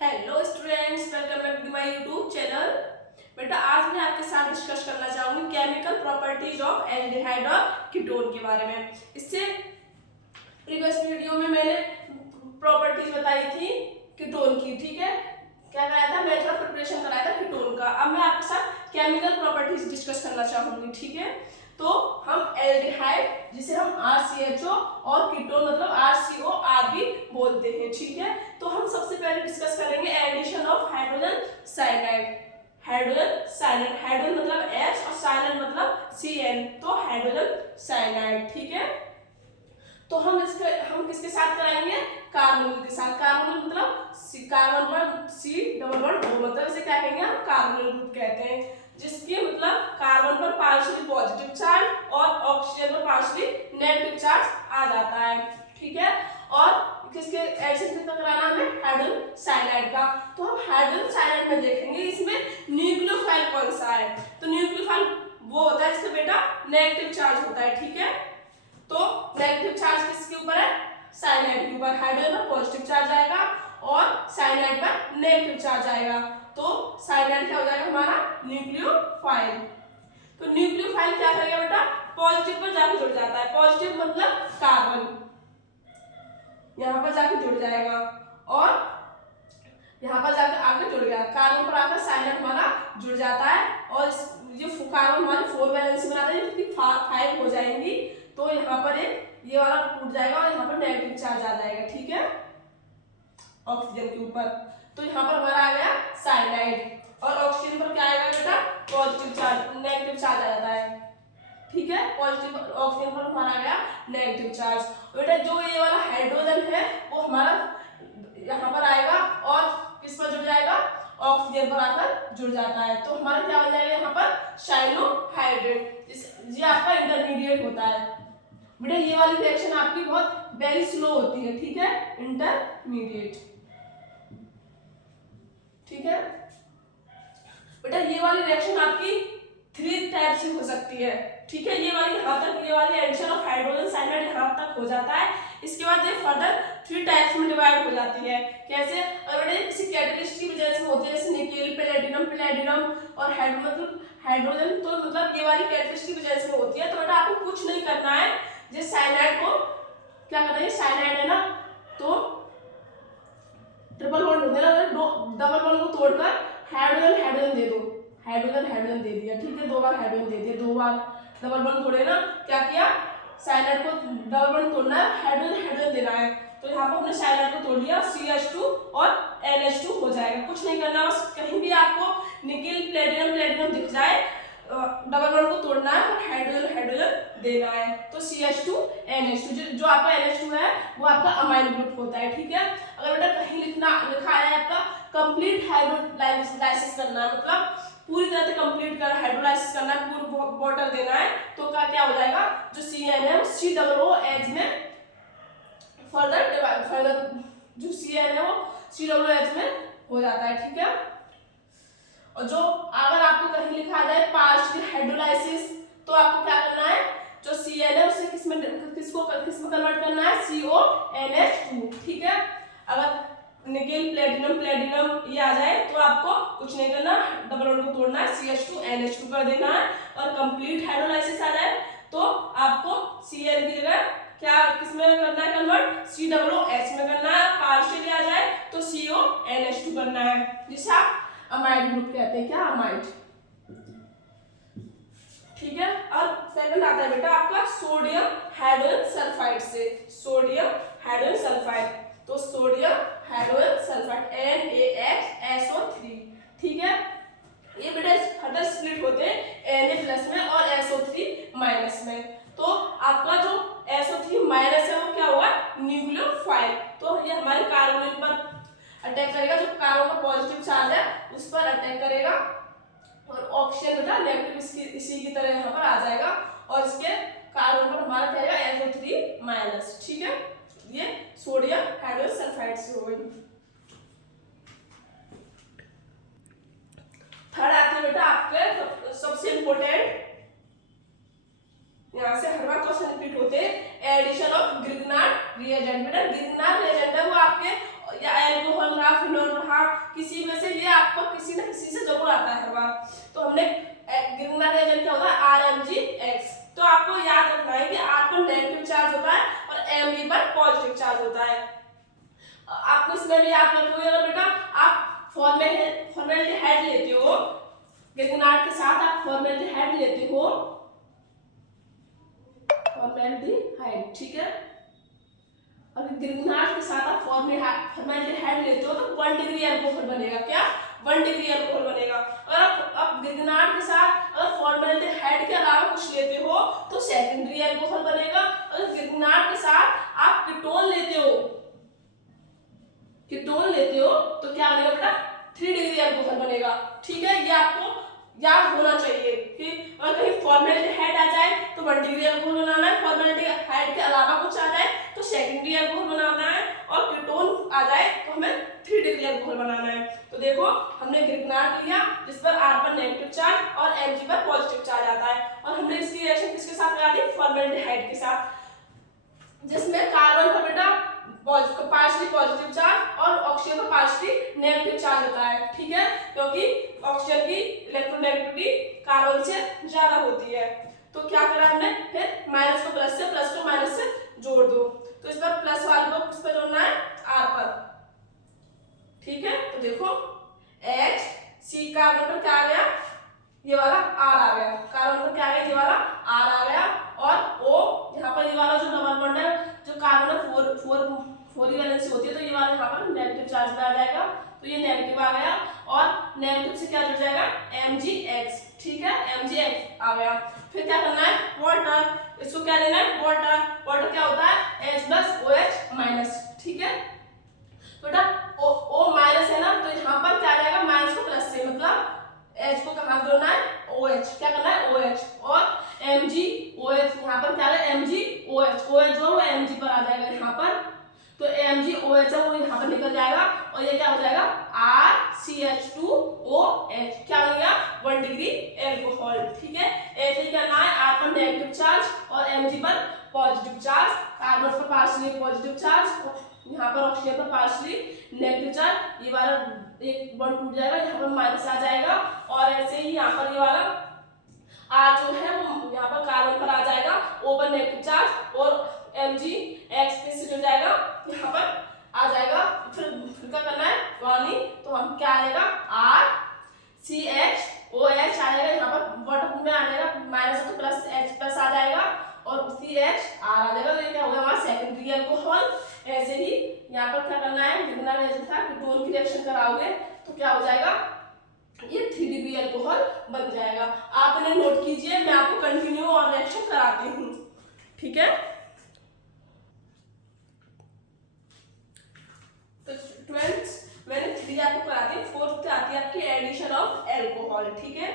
Hello students, welcome back to my YouTube channel. बेटा आज मैं आपके साथ डिस्कस करना चाहूंगी केमिकल प्रॉपर्टीज ऑफ एल्डिहाइड और कीटोन के बारे में। इससे प्रीवियस वीडियो में मैंने प्रॉपर्टीज बताई थी कीटोन की, ठीक है। क्या कराया था, मेथड प्रिपरेशन कराया था कीटोन का। अब मैं आपके साथ केमिकल प्रॉपर्टीज डिस्कस करना चाहूंगी, ठीक है। तो हम एल्डिहाइड जिसे हम RCHO और कीटोन मतलब RCOR भी बोलते हैं, ठीक है। तो हम सबसे पहले डिस्कस करेंगे addition of hydrogen cyanide. Hydrogen cyanide, hydrogen मतलब H और साइनाइड मतलब CN, तो हाइड्रोजन साइनाइड, ठीक है। तो हम किसके साथ कराएंगे, कार्बोनिल के साथ। कार्बोनिल मतलब कार्बन पर C+O, मतलब इसे क्या कहेंगे हम, कार्बोनिल ग्रुप कहते हैं, जिसके मतलब कार्बन पर पार्शियली पॉजिटिव चार्ज और ऑक्सीजन पर पार्शियली नेगेटिव चार्ज आ जाता है, ठीक है। और किसके एडिशन किसका कराना हमें, हाइड्रोजन साइनाइड का। तो हम हाइड्रोजन साइनाइड में देखेंगे इसमें न्यूक्लियोफाइल कौन सा है। तो न्यूक्लियोफाइल वो होता है जिसका बेटा नेगेटिव चार्ज होता है, ठीक है। तो नेगेटिव चार्ज किसके ऊपर है, साइनाइड के ऊपर। हाइड्रोजन पर पॉजिटिव चार्ज आएगा और साइनाइड पर नेगेटिव चार्ज आएगा। तो साइनाइड क्या हो जाएगा हमारा, न्यूक्लियोफाइल। तो न्यूक्लियोफाइल क्या करेगा बेटा, पॉजिटिव पर जाकर जुड़ जाता है। पॉजिटिव मतलब कार्बन, यहाँ पर जाकर जुड़ जाएगा और यहाँ पर जाकर आकर जुड़ गया। कार्बन पर आकर साइनाइड हमारा जुड़ जाता है और ये कार्बन हमारे 4 वैलेंसी बनाते हैं, इसकी 5 हो जाएंगी। तो यहाँ पर एक ये वाला टूट जाएगा और यहाँ पर नेगेटिव चार्ज आ जाएगा, ठीक है, ऑक्सीजन के ऊपर। तो यहाँ पर हमारा आ गया साइनाइड और ऑक्सीजन पर क्या आएगा बेटा, पॉजिटिव चार्ज, नेगेटिव चार्ज आ जाता है, ठीक है। पॉजिटिव ऑक्सीजन पर हमारा आ गया नेगेटिव चार्ज। बेटा जो ये वाला हाइड्रोजन है वो हमारा यहाँ पर आएगा और किस पर जुड़ जाएगा, ऑक्सीजन पर आकर जुड़ जाता है। तो हमारा क्या हो जाएगा यहाँ पर, साइनोहाइड्रेट। ये आपका इंटरमीडिएट होता है बेटा। ये वाली रिएक्शन आपकी बहुत वेरी स्लो होती है, ठीक है, इंटरमीडिएट, ठीक है बेटा। ये वाली रिएक्शन आपकी 3 टाइप से हो सकती है, ठीक है। ये वाली यहाँ तक, ये वाली एडिशन ऑफ हाइड्रोजन साइनाइड यहाँ तक हो जाता है। इसके बाद ये फर्दर 3 टाइप्स में डिवाइड हो जाती है। कैसे, अगर ये किसी कैटलिस्ट की वजह से होती है, जैसे निकेल, प्लेटिनम और हाइड्रोजन, तो मतलब ये वाली कैटलिस्ट की वजह से होती है। तो बेटा आपको कुछ नहीं करना है, जिस साइनाइड को क्या करना है, साइनाइड है ना, तो ट्रिपल बॉन्ड होते हैं ना, डबल बॉन्ड को तोड़कर हाइड्रोजन हाइड्रोजन दे दो। हाइड्रोजन दे दिया, ठीक है, 2 बार हाइड्रोजन दे दिया, 2 बार डबल बॉन्ड तोड़े ना, क्या किया, साइनाइड को डबल बॉन्ड तोड़ना है, हाइड्रोजन देना है। तो यहाँ पर हमने साइनाइड को तोड़ लिया, CH2 और NH2 हो जाएगा। कुछ नहीं करना, बस कहीं भी आपको निकेल प्लेटिनम दिख जाए, डबल बॉन्ड को तोड़ना है और हाइड्रोजन देना है। तो CH2 NH2, जो आपका NH2 है वो आपका अमाइन ग्रुप होता है, ठीक है। अगर बेटा कहीं लिखा है आपका कंप्लीट हाइड्रोलाइसिस करना है, मतलब पूरी तरह से कंप्लीट कर हाइड्रोलाइसिस करना है, पूरा वाटर देना है, तो क्या हो जाएगा, जो CN है COOH में फर्दर जो CN है वो COOH में हो जाता है, ठीक है। और जो अगर आपको कहीं लिखा जाए पार्शियल हाइड्रोलाइसिस, तो आपको क्या करना है, जो CN है उसे किसमें कन्वर्ट करना है, CONH2, ठीक है। अगर निकेल प्लेटिनम ये आ जाए तो आपको कुछ नहीं करना, डबल बॉन्ड को तोड़ना है, CH2 NH2 कर देना है। और कंप्लीट हाइड्रोलाइसिस आ जाए तो आपको CN की जगह क्या किसमें करना है कन्वर्ट, COOH में करना है। पार्शियली आ जाए तो CONH2 करना है, जिसे आप अमाइड ग्रुप कहते हैं, क्या, अमाइड, ठीक है। और सेकंड आता है बेटा आपका सोडियम हाइड्रोजन सल्फाइड से, सोडियम हाइड्रोजन सल्फाइड। तो सोडियम हाइड्रोजन सल्फाइड NaHSO3, ठीक है। ये बेटा फर्दर स्प्लिट होते हैं Na+ में और SO3- में। तो आपका जो SO3- है वो क्या हुआ, न्यूक्लियोफाइल। तो ये हमारे कार्बोनिल पर अटैक करेगा, जो कार्बन का पॉजिटिव चार्ज है उस पर अटैक करेगा और ऑक्सीजन बेटा नेगेटिव इसी की तरह यहाँ पर आ जाएगा और इसके कार्बन पर हमारा क्या आएगा, SO3-, ठीक है। ये सोडियम हाइड्रोजन सल्फाइड से हो गई। थर्ड आती है बेटा आपके सबसे इंपॉर्टेंट, यहाँ से हर बार क्वेश्चन रिपीट होते हैं, एडिशन ऑफ ग्रिग्नार्ड रिएजेंट। बेटा ग्रिग्नार्ड रिएजेंट है वो आपके या एल्कोहल रहा, फिनोल रहा, इसमें भी आप रखोगे अगर बेटा आप फॉर्मेल्डिहाइड लेते हो, गिरगुनाट के साथ आप फॉर्मेल्डिहाइड लेते हो, फॉर्मेल्डिहाइड, ठीक है, अगर गिरगुनाट के साथ आप फॉर्मेल्डिहाइड लेते हो तो 1 डिग्री अल्कोहल बनेगा। क्या? 1 डिग्री अल्कोहल बनेगा। अगर आप गिरगुनाट के साथ अगर फॉर्मेल्डिहाइड के अलावा कुछ लेते हो तो सेकेंडरी अल्कोहल बनेगा। अगर गिरगुनाट के साथ आप कीटोन लेते हो तो क्या बनेगा बेटा? 3 डिग्री अल्कोहल बनेगा। ठीक है, ये आपको याद होना चाहिए कि अगर कहीं फॉर्मेल्डिहाइड आ जाए तो 1 डिग्री अल्कोहल बनाना है, फॉर्मेल्डिहाइड के अलावा कुछ आ जाए तो सेकेंडरी अल्कोहल बनाना है, और कीटोन आ जाए तो हमें 3 डिग्री अल्कोहल बनाना है। तो देखो हमने गिरगुनाट लिया जिस पर R पर नेगेटिव चार्ज और Mg पर पॉजिटिव चार्ज आता है, और हमने इसकी रिएक्शन किसके साथ करा दी? फॉर्मेल्डिहाइड के साथ, जिसमें कार्बन पर बेटा पार्शियली पॉजिटिव चार्ज और ऑक्सीजन पर पार्शियली नेगेटिव चार्ज होता है। ठीक है, क्योंकि ऑक्सीजन की इलेक्ट्रोनेगेटिविटी कार्बन से ज्यादा होती है। तो क्या करा हमने? फिर माइनस को प्लस से, प्लस को माइनस से जोड़ दो। तो इस पर प्लस वाले को किस पर जोड़ना है? R पर। ठीक है, तो देखो H C कार्बन पर क्या आ गया? ये वाला R आ गया। कार्बन पर क्या आ गया? ये वाला R आ गया, और O यहाँ पर ये वाला जो डबल बॉन्ड है जो कार्बन में 4 वैलेंसी होती है, तो ये वाला यहाँ पर नेगेटिव चार्ज पे आ जाएगा, तो ये नेगेटिव आ गया, और नेगेटिव से क्या जुड़ जाएगा? MgX। ठीक है, MgX आ गया। फिर क्या करना है? वाटर, इसको क्या लेना है? वाटर। वाटर क्या होता है? H+OH-। ठीक है, बेटा O माइनस है ना, तो यहाँ पर क्या आ जाएगा? माइनस को प्लस से, मतलब H को कहाँ जोड़ना है? OH। क्या करना है? OH, और MgOH यहाँ पर क्या है? MgOH। OH जो है Mg पर आ जाएगा यहाँ पर, तो MgOH है वो यहाँ पर निकल जाएगा, और ये क्या हो जाएगा? RCH2OH। क्या बन गया? 1 डिग्री एल्कोहल। ठीक है, ऐसे करना है। R पर नेगेटिव चार्ज और Mg पर पॉजिटिव चार्ज, कार्बन पर पार्शियली पॉजिटिव चार्ज, यहाँ पर ऑक्सीजन पर पार्शियली नेगेटिव चार्ज, ये वाला एक बॉन्ड टूट जाएगा, यहाँ पर माइनस आ जाएगा, और ऐसे ही यहाँ पर ये वाला R जो है वो यहाँ पर कार्बन पर आ जाएगा, O पर नेगेटिव चार्ज, और MgX किससे जुड़ जाएगा? यहाँ पर आ जाएगा। फिर क्या करना है? पानी, तो हम क्या आएगा? RCHOH आ जाएगा, यहाँ पर वाटर में आ जाएगा, माइनस तो प्लस H प्लस आ जाएगा, और CH R आ जाएगा, तो ये क्या हो गया? हमारा सेकेंडरी अल्कोहल। ऐसे ही यहाँ पर क्या करना है? जितना रिएक्शन था कीटोन की रिएक्शन कराओगे तो क्या हो जाएगा? ये 3 डिग्री अल्कोहल बन जाएगा। आप इन्हें नोट कीजिए, मैं आपको कंटिन्यू और रिएक्शन कराती हूँ। ठीक है, तो स्टूडेंट्स मैंने 3 आपको करा दी, 4th आती है आपकी एडिशन ऑफ अल्कोहल। ठीक है,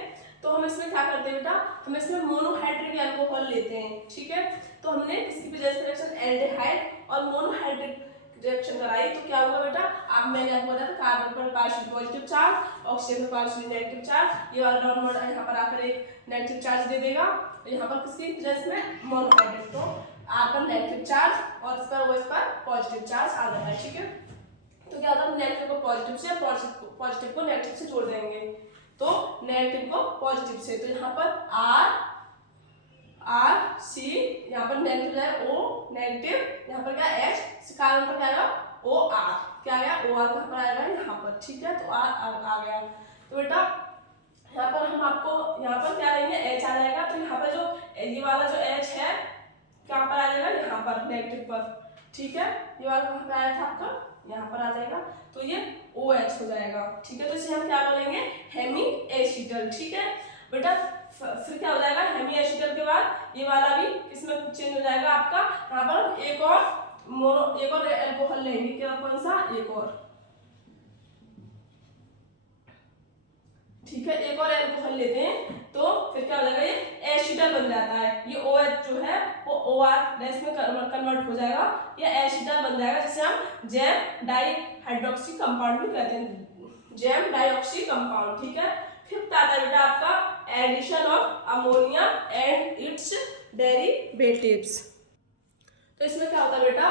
तो हम इसमें क्या करते हैं बेटा? हम इसमें मोनोहाइड्रिक अल्कोहल लेते हैं। ठीक है, तो हमने किसी भी रिएक्शन एल्डिहाइड और मोनोहाइड्रिक रिएक्शन कराई, तो क्या होगा बेटा? आप मैंने आपको बताया था कार्बन पर पार्शियली पॉजिटिव चार्ज, ऑक्सीजन पर पार्शियली नेगेटिव चार्ज, ये वाला डॉट बॉन्ड यहाँ पर आकर एक नेगेटिव चार्ज दे देगा, तो यहाँ पर किसकी प्रेजेंस में? मोनोहाइड्रिक, तो R पर नेगेटिव चार्ज और इस पर OH पर पॉजिटिव चार्ज आ जाता है। ठीक है, तो क्या होता है? नेगेटिव को पॉजिटिव से, पॉजिटिव को नेगेटिव से जोड़ देंगे, तो नेगेटिव को पॉजिटिव से, तो यहाँ पर RC, यहाँ पर नेगेटिव है O नेगेटिव, यहाँ पर क्या H, कार्बन पर क्या आएगा? OR, क्या आया? OR कहाँ पर आएगा? यहाँ पर। ठीक है, तो R आ गया। तो बेटा यहाँ पर हम आपको यहाँ पर क्या लेंगे? H आ जाएगा, तो यहाँ पर जो ये वाला जो H है कहाँ पर आ जाएगा? यहाँ पर नेगेटिव पर। ठीक है, ये वाला कहाँ पर आया था आपका? यहाँ पर आ जाएगा, तो ये OH हो जाएगा। ठीक है, तो इसे हम क्या बोलेंगे? Hemiacetal. ठीक है बेटा, फिर क्या हो जाएगा? हेमी एसिटल के बाद ये वाला भी इसमें चेंज हो जाएगा आपका। यहाँ पर एक और एल्कोहल लेंगे, क्या? कौन सा? एक और। ठीक है, एक और एल्कोहल लेते हैं, तो फिर क्या हो जाएगा? ये एसिटल बन जाता है। ये OH जो है वो OR डैश में कन्वर्ट हो जाएगा, ये एसिटल बन जाएगा, जिसे हम जैम डाइहाइड्रोक्सी कंपाउंड भी कहते हैं, जैम डाइऑक्सी कंपाउंड। ठीक है, फिफ्थ आता है बेटा आपका addition of ammonia and its derivatives. तो इसमें क्या होता है बेटा?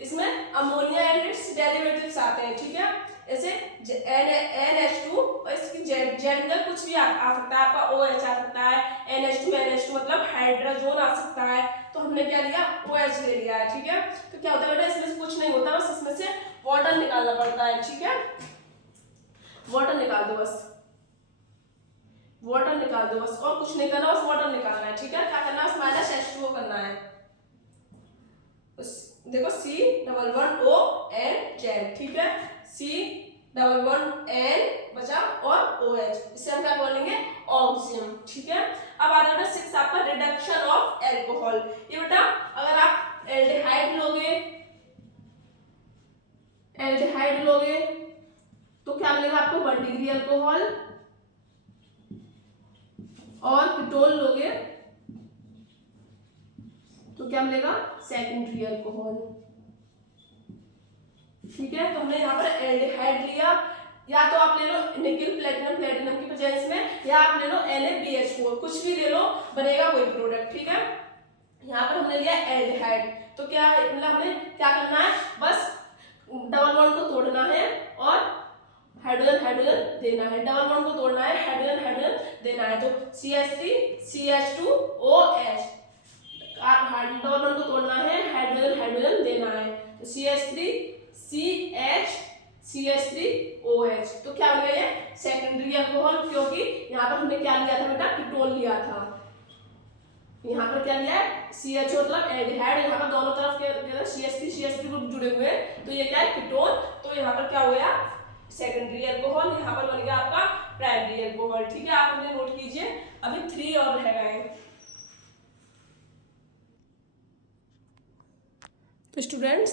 इसमें अमोनिया एंड इट्स डेरिवेटिव्स आते हैं। ठीक है, ऐसे NH2 और इसकी जेड में कुछ भी आ सकता है, आपका OH आ सकता है, NH2 मतलब हाइड्रोजन आ सकता है, तो हमने क्या लिया? OH ले लिया है। ठीक है, तो क्या होता है बेटा? इसमें से कुछ नहीं होता, बस इसमें से वाटर निकाल निकालना पड़ता है, ठीक है। वाटर निकाल दो बस, वाटर निकाल दो बस, और कुछ नहीं करना, बस वाटर निकालना है, ठीक है। क्या करना है, माइनस H2O करना है। देखो C11O ठीक है, C11N बचा और OH, इससे हम क्या बोलेंगे, ऑक्सीजन, ठीक है। अब आ जाता है 6 आपका रिडक्शन ऑफ एल्कोहल। ये बेटा अगर आप एल्डिहाइड लोगे तो क्या मिलेगा आपको, 1 डिग्री अल्कोहल, और कीटोन लोगे तो क्या मिलेगा, सेकेंडरी अल्कोहल, ठीक है। तो हमने यहाँ पर एल्डिहाइड लिया, या तो आप ले लो निकेल प्लेटिनम की प्रेजेंस में, या आप ले लो NaBH4, कुछ भी ले लो, बनेगा वही प्रोडक्ट, ठीक है। यहाँ पर हमने लिया एल्डिहाइड, तो क्या मतलब हमें क्या करना है, बस डबल बॉन्ड को तोड़ना है और हाइड्रोजन देना है, डबल बॉन्ड को तोड़ना है, हाइड्रोजन देना है। तो CH3 CH2OH, डबल बॉन्ड को तोड़ना है, हाइड्रोजन देना है, तो CH3 CH3OH, तो क्या हो गया ये, सेकेंडरी अल्कोहल, क्योंकि यहाँ पर हमने क्या लिया था बेटा, कीटोन लिया था। यहाँ पर क्या लिया है, CH मतलब एल्डिहाइड, यहाँ पर दोनों तरफ के CH3 ग्रुप जुड़े हुए हैं, तो ये क्या है, कीटोन, तो यहाँ पर क्या हो गया, सेकेंडरी अल्कोहल, यहाँ पर बन गया आपका प्राइमरी अल्कोहल, ठीक है। आप अपने नोट कीजिए, अभी 3 और रह गए। तो स्टूडेंट्स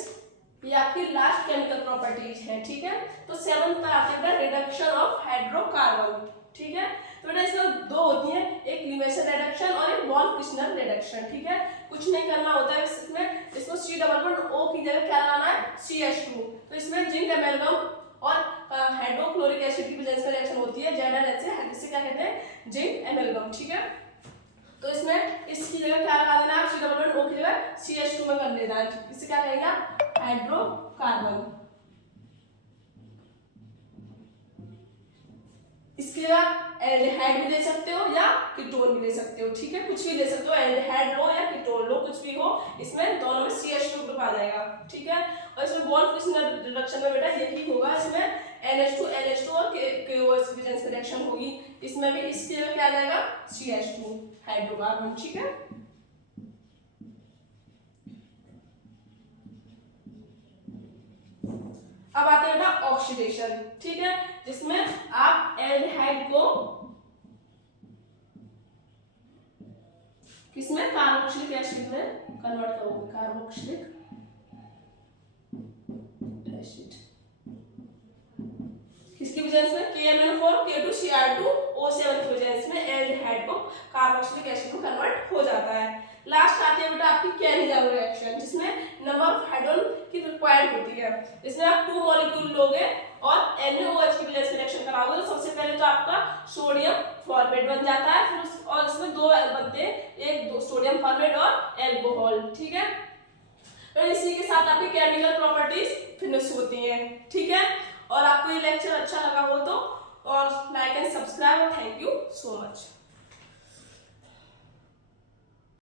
ये आपकी लास्ट केमिकल प्रॉपर्टीज है, ठीक है। तो 7 पर आते हैं रिडक्शन ऑफ हाइड्रोकार्बन, ठीक है। तो बेटा इसमें 2 होती हैं, एक लीमेसन रिडक्शन और एक वॉल्फ-किश्नर रिडक्शन, ठीक है। कुछ नहीं करना होता है इसमें C11O की जगह क्या लगाना है, CH2, तो इसमें जिंक एमेलगम और हाइड्रोक्लोरिक एसिड की प्रेजेंस में रिएक्शन होती है, ZnH से, जिसे क्या कहते हैं, जिंक एमेलगम, ठीक है। तो इसमें इसकी जगह क्या लगा देना है, C11O की जगह CH2 में कर लेना है, इससे क्या कहेंगे, हाइड्रोकार्बन। इसके बाद एल्डिहाइड भी ले सकते हो या कीटोन भी ले सकते हो, ठीक है, कुछ भी ले सकते हो, एल्डिहाइड लो या कीटोन लो, कुछ भी हो, इसमें दोनों में CH2 ग्रुप आ जाएगा, ठीक है। और इसमें वॉल्फ-किश्नर रिडक्शन में बेटा यही होगा, इसमें NH2 और KOH की रिएक्शन होगी, इसमें भी इसकी जगह क्या आ जाएगा, CH2 हाइड्रोकार्बन, ठीक है। अब आते हैं बेटा ऑक्सीडेशन, ठीक है, जिसमें आप एल्डिहाइड को किसमें, कार्बोक्सिलिक एसिड में कन्वर्ट करोगे, कार्बोक्सिलिक एसिड, किसकी वजह से, KMnO4 K2Cr2O7 की वजह से एल्डिहाइड को कार्बोक्सिलिक एसिड में कन्वर्ट हो जाता है। लास्ट आती है बेटा आपकी कैनिजारो रिएक्शन, जिसमें नंबर ऑफ हाइड्रोजन की रिक्वायर्ड होती है, इसमें आप 2 मॉलिक्यूल लोगे और NaOH की वजह से रिएक्शन कराओगे, तो सबसे पहले तो आपका सोडियम फॉर्मेट बन जाता है, फिर और इसमें 2 बनते हैं, एक सोडियम फॉर्मेट और अल्कोहल, ठीक है। तो इसी के साथ आपकी केमिकल प्रॉपर्टीज फिनिश होती हैं, ठीक है। और आपको ये लेक्चर अच्छा लगा हो तो और like and subscribe, thank you so much.